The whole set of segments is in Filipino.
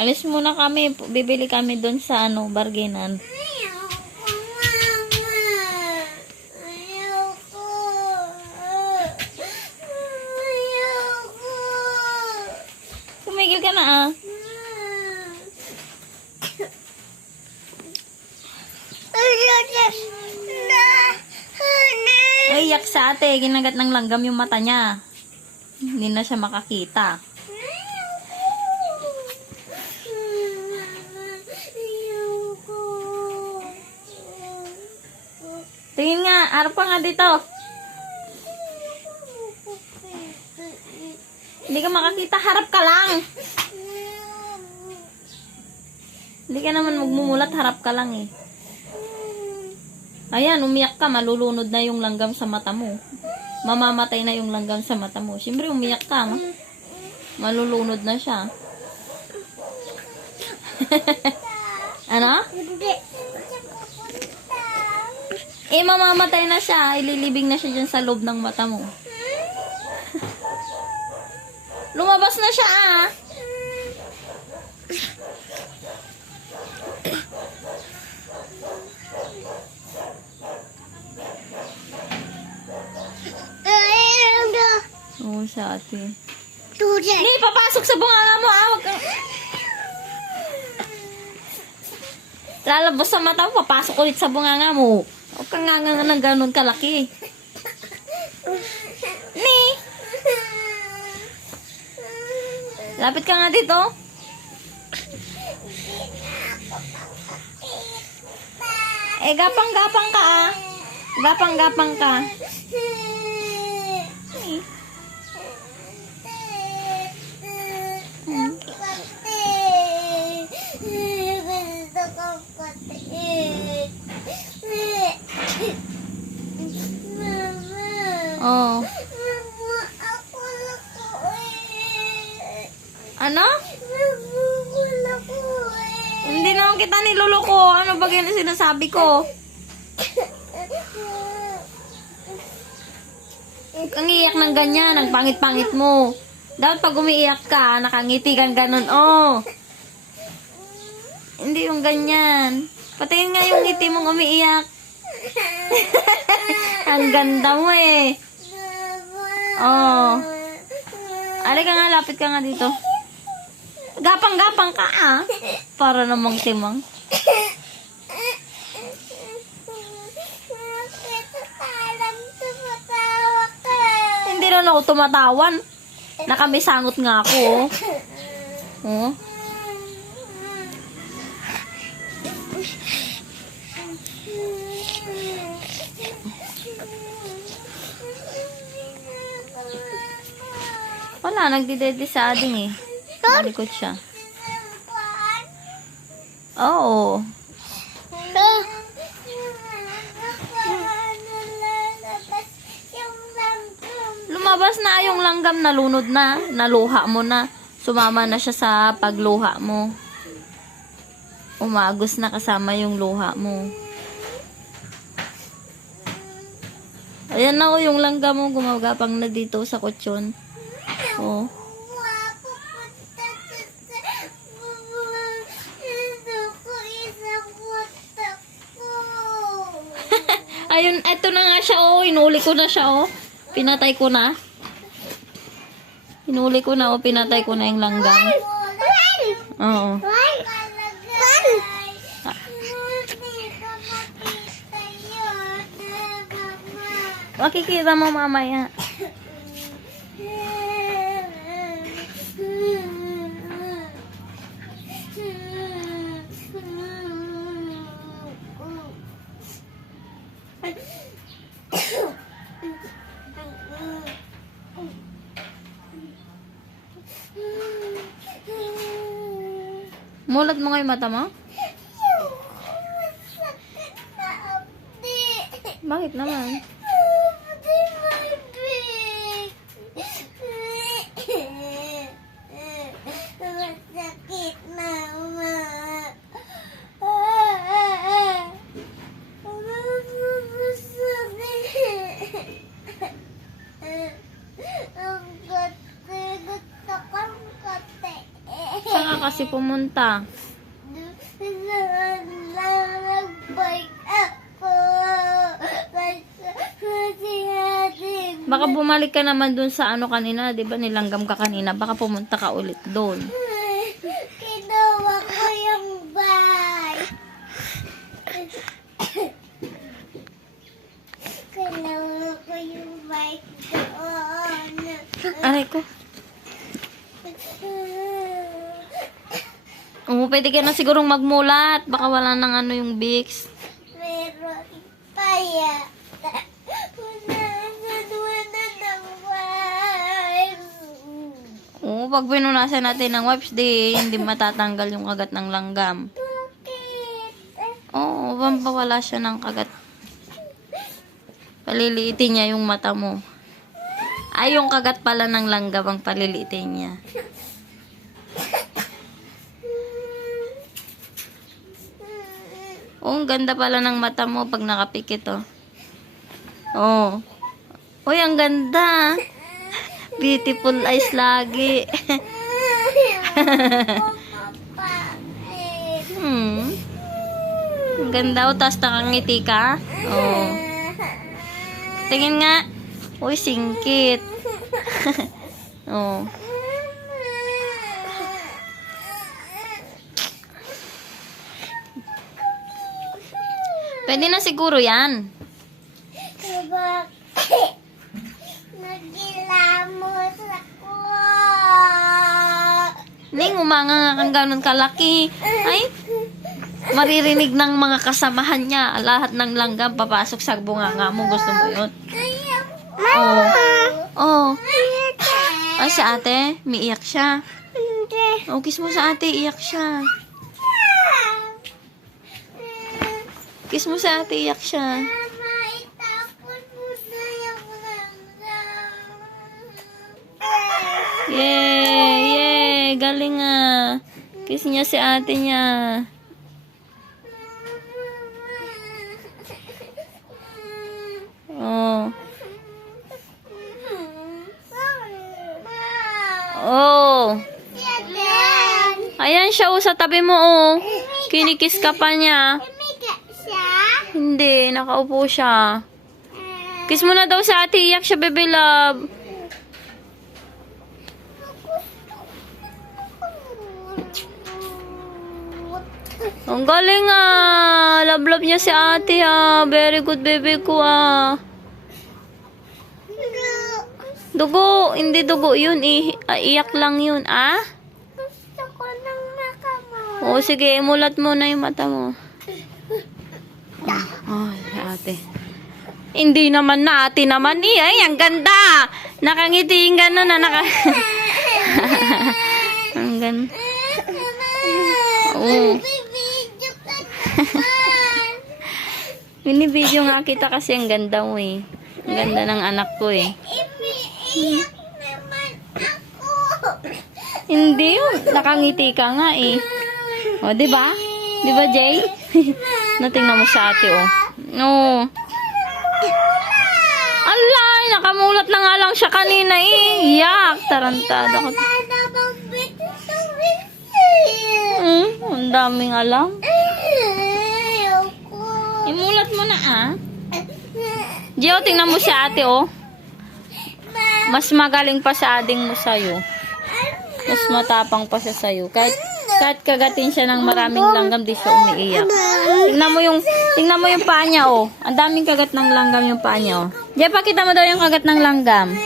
Alis muna kami. Bibili kami doon sa ano, bargainin. Tumigil ka na ah. Ay, yak sa ate. Ginagat ng langgam yung mata niya. Hindi na siya makakita. Tingin nga. Harap ka nga dito. Hindi ka makakita. Harap ka lang. Hindi ka naman magmumulat. Harap ka lang eh. Ayan, umiyak ka. Malulunod na yung langgam sa mata mo. Mamamatay na yung langgam sa mata mo. Siyempre, umiyak ka. Malulunod na siya. Ano? Eh, mamamatay na siya. Ililibing na siya dyan sa loob ng mata mo. Lumabas na siya ah. Oo, sa ate. Hindi, papasok sa bunganga mo ah. Huwag kang... Lalabas sa mata mo, papasok ulit sa bunganga mo. Huwag kang nga ng ganun kalaki. Ni! Lapit ka nga dito. Eh, gapang-gapang ka ah. Gapang-gapang ka. Oh. Ano? Hindi naman kita niluloko. Ano ba ganyan sinasabi ko? Huwag kang iiyak ng ganyan. Ang pangit-pangit mo. Dapat pag umiiyak ka, nakangiti kang ganun. Oh. Hindi yung ganyan. Patayin nga yung ngiti mong umiiyak. Ang ganda mo eh. Oh. Alika nga, lapit ka nga dito. Gapang-gapang ka ah. Para namang timang. Hindi na ako tumatawan. Nakamisangot nga ako oh. Oh. Wala, nagdidede sa ading eh. Malikot siya. Oo. Lumabas na yung langgam, nalunod na. Naluha mo na. Sumama na siya sa pagluha mo. Umagos na kasama yung luha mo. Ayan na o, yung langgam mo gumagapang na dito sa kutsyon. Oh. Ayun, eto na nga siya oh. Inuli ko na siya oh. Pinatay ko na. Inuli ko na oh. Pinatay ko na yung langgam. Oo. Makikita mo mamaya. Mulat mo nga yung mata mo? Bakit naman? Sakit, mama. Ang kate, gusto kong kate. Saan ka kasi pumunta? Nagbike ako. Baka bumalik ka naman dun sa ano kanina, di ba nilanggam ka kanina? Baka pumunta ka ulit doon. Kinuha ko yung bike. Kinuha ko yung bike doon. Aray ko. Oo, pwede ka na sigurong magmulat. Baka wala nang ano yung Vicks. Meron kaya. Wala ng wife. Oo, pag pinunasan natin ng wipes, di hindi matatanggal yung kagat ng langgam. Bakit? Oo, pampawala siya ng kagat. Paliliitin niya yung mata mo. Ay, yung kagat pala ng langgam ang paliliitin niya. Oh, ang ganda pala ng mata mo pag nakapikit, oh. Oh. Uy, ang ganda. Beautiful eyes lagi. Ang ganda, oh. Tapos nakangiti ka. Oh. Tingin nga. Uy, singkit. Oh. Pwede na siguro yan. Bakit? Nagilamos ako. Ning, umanga nga kang ganun kalaki. Ay, maririnig ng mga kasamahan niya. Lahat ng langgam papasok sa bunganga mo. Gusto mo yun? Kaya Oh. Oh. Ate. Ay, si ate, umiiyak siya. Hindi. Oh, kiss mo sa ate, iyak siya. Kiss mo sa ate, iyak siya. Mama, itapon mo na yung langgam. Yay! Yay! Galing ah. Kiss niya si ate niya. Oh. Oh. Ayan siya oh, sa tabi mo oh. Kinikis ka pa niya. Umiga siya. Hindi, nakaupo siya. Kiss mo na daw sa ate, iyak siya, baby love. Ang galing ah. Love niya si ate ah. Very good baby ko ah. Dugo. Hindi dugo yun. Iyak lang yun ah. Gusto ko ng makamot. O sige, imulat mo na yung mata mo. Oh, si ate. Hindi naman na ate naman eh. Ay, ang ganda. Nakangiti yung gano'n na ang ganda. Oo. Bibidyo ka naman. Binibidyo nga kita kasi ang ganda mo eh. Ang ganda ng anak ko eh. Iiyak naman ako. Hindi yun. Nakangiti ka nga eh. O, diba? Diba, Jay? Natingnan mo sa ate oh. No. Alay, nakamulat na nga lang siya kanina eh. Yak, tarantado ko. Wala namang bituin. Ang daming alam. Ayoko. Imulat mo na ah. Gio, tingnan mo si ate oh. Mas magaling pa sa ading mo sa'yo. Mas matapang pa siya sa'yo. Kahit kagatin siya ng maraming langgam, di siya umiiyak. Tingnan mo yung paa niya oh. Ang daming kagat ng langgam yung paa niya oh. Gio, pakita mo daw yung kagat ng langgam.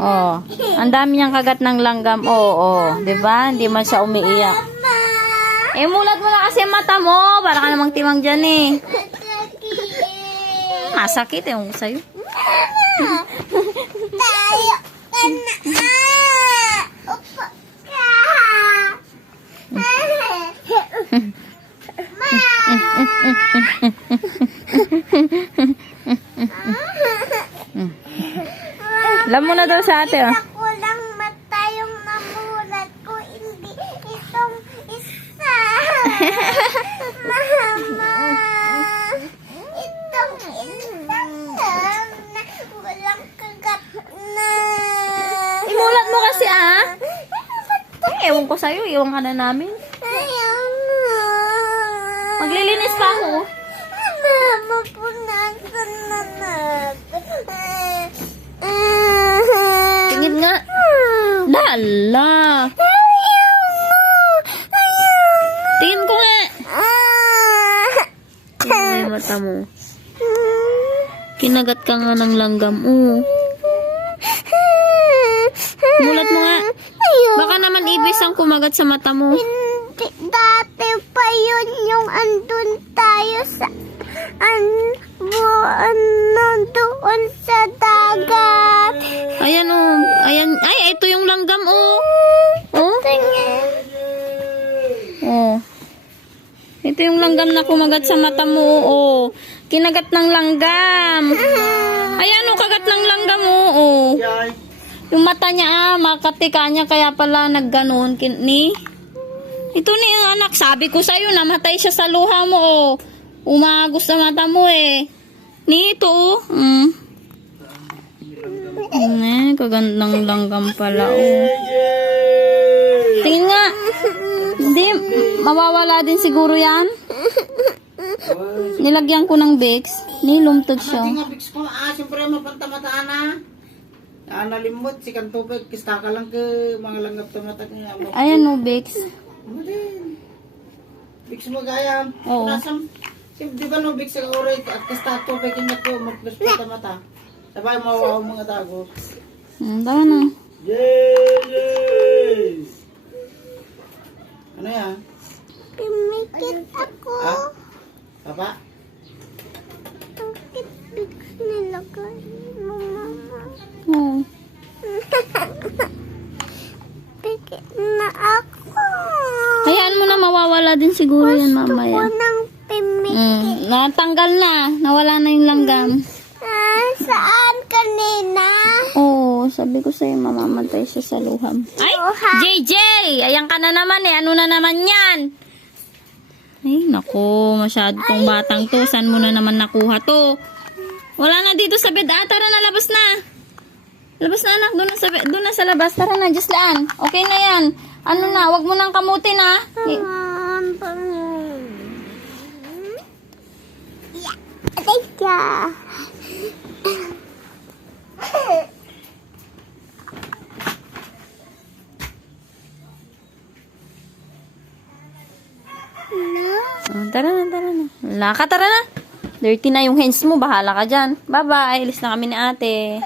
Oh. Ang dami niyang kagat ng langgam. Oh. 'Di ba? Hindi man siya umiiyak. Mulat mo na kasi mata mo. Para ka namang timang dyan eh. Sakit eh. Yung sa'yo. Tayo ka na. Upo ka. Alam mo na daw sa ate oh. Ako lang mata yung namulat ko. Hindi itong isa. Mama. Itong isa na walang kagat na. Imulat mo kasi ah. ewan ko sa'yo. Iwan ka na namin. Ayaw na. Maglilinis pa ako. Mama, punasan na natin. Tingin nga. Dala. Ayaw na. Ayaw na. Tingin ko nga. Tingin mo yung mata mo. Kinagat ka nga ng langgam. Mulat mo nga. Ayaw. Baka naman ibis ang kumagat sa mata mo. Hindi, dati pa yun yung andun tayo sa doon sa dagat. Ayan Ayan. Ay, ito yung langgam Tingin. Ito yung langgam na kumagat sa mata mo. Kinagat ng langgam. Ayan kagat ng langgam Yung mata niya makatika niya kaya pala nagganon ni. Ito ni anak, sabi ko sa'yo, namatay siya sa luha mo Umagos sa mata mo Ni ito kagandang langgam pala Tingin nga. Hindi, mawawala din siguro yan. Nilagyan ko ng Vicks. Nilumtod siya. Hindi nga, Bix ko. Siyempre, mapantamata na. Nalimbot, si Kantupeg, kista ka lang ke mga langgap tamata niya. Ayan Vicks. Ano din? Bix mo gayam. Oo. Di ba no, Bix sa oray, at kista tupeg niya ko, magpus patamata. Sabay, mawawaw mga tago. Tama na. Yay! Ano yan? Pimikit ako. Papa? Bakit Vicks nilagay mo, mama? Pikit na ako. Hayaan mo na mawawala din siguro yan mamaya. Gusto ko ng pimikit. Natanggal na. Nawala na yung langgam. Saan kanina? Sabi ko sa'yo, mamamatay siya sa luham. Ay! Luha. JJ! Ayan ka na naman Ano na naman yan? Ay, naku. Masyado tong batang to. Saan mo na naman nakuha to? Wala na dito sa bed. Tara na, labas na. Labas na anak. Doon na sa labas. Tara na, Juslaan. Okay na yan. Ano na, wag mo nang kamutin ha. Teka. Tara na. Laka, tara na. Dirty na yung hands mo. Bahala ka dyan. Bye-bye. Alis na kami ni ate.